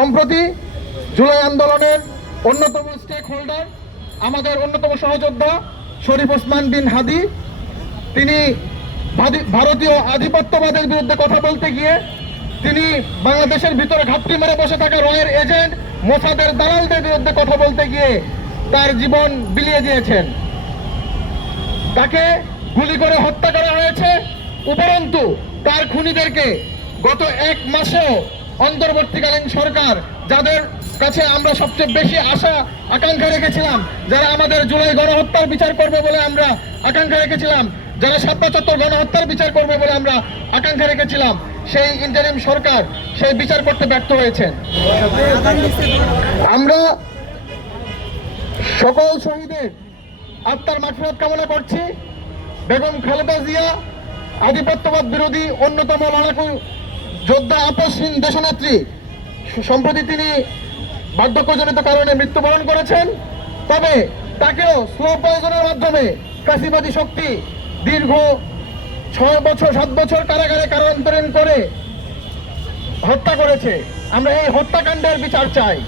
সম্প্রতি জুলাই আন্দোলনের অন্যতম স্টেক হোল্ডার আমাদের অন্যতম সহযোদ্ধা শরীফ ওসমান বিন হাদি। তিনি ভারতীয় আধিপত্যবাদের বিরুদ্ধে কথা বলতে গিয়ে তিনি বাংলাদেশের ভিতরে ঘাপটি মেরে বসে থাকা রয়ের এজেন্ট মোসাদের দালালদের বিরুদ্ধে কথা বলতে গিয়ে তার জীবন বিলিয়ে দিয়েছেন। তাকে গুলি করে হত্যা করা হয়েছে, উপরন্তু তার খুনিদেরকে গত এক মাসেও অন্তর্বর্তীকালীন সরকার, যাদের কাছে আমরা সবচেয়ে বেশি আশা, আকাঙ্ক্ষা রেখেছিলাম, যারা আমাদের জুলাই গণহত্যার বিচার করবে বলে আমরা আকাঙ্ক্ষা রেখেছিলাম, যারা সাত পঁচাত্তর গণহত্যার বিচার করবে বলে আমরা আকাঙ্ক্ষা রেখেছিলাম, সেই ইন্টারিম সরকার সেই বিচার করতে ব্যর্থ হয়েছেন। আমরা সকল শহীদের আত্মার মাগফিরাত কামনা করছি। বেগম খালেদা জিয়া, আধিপত্যবাদ বিরোধী অন্যতম লড়াকু যোদ্ধা আপসহীন দেশনেত্রী, সম্প্রতি তিনি বার্ধক্যজনিত কারণে মৃত্যুবরণ করেছেন। তবে তাকেও স্লো প্রয়োজনের মাধ্যমে কাশিবাদী শক্তি দীর্ঘ ছয় বছর, সাত বছর কারাগারে কারান্তরীণ করে হত্যা করেছে। আমরা এই হত্যাকাণ্ডের বিচার চাই।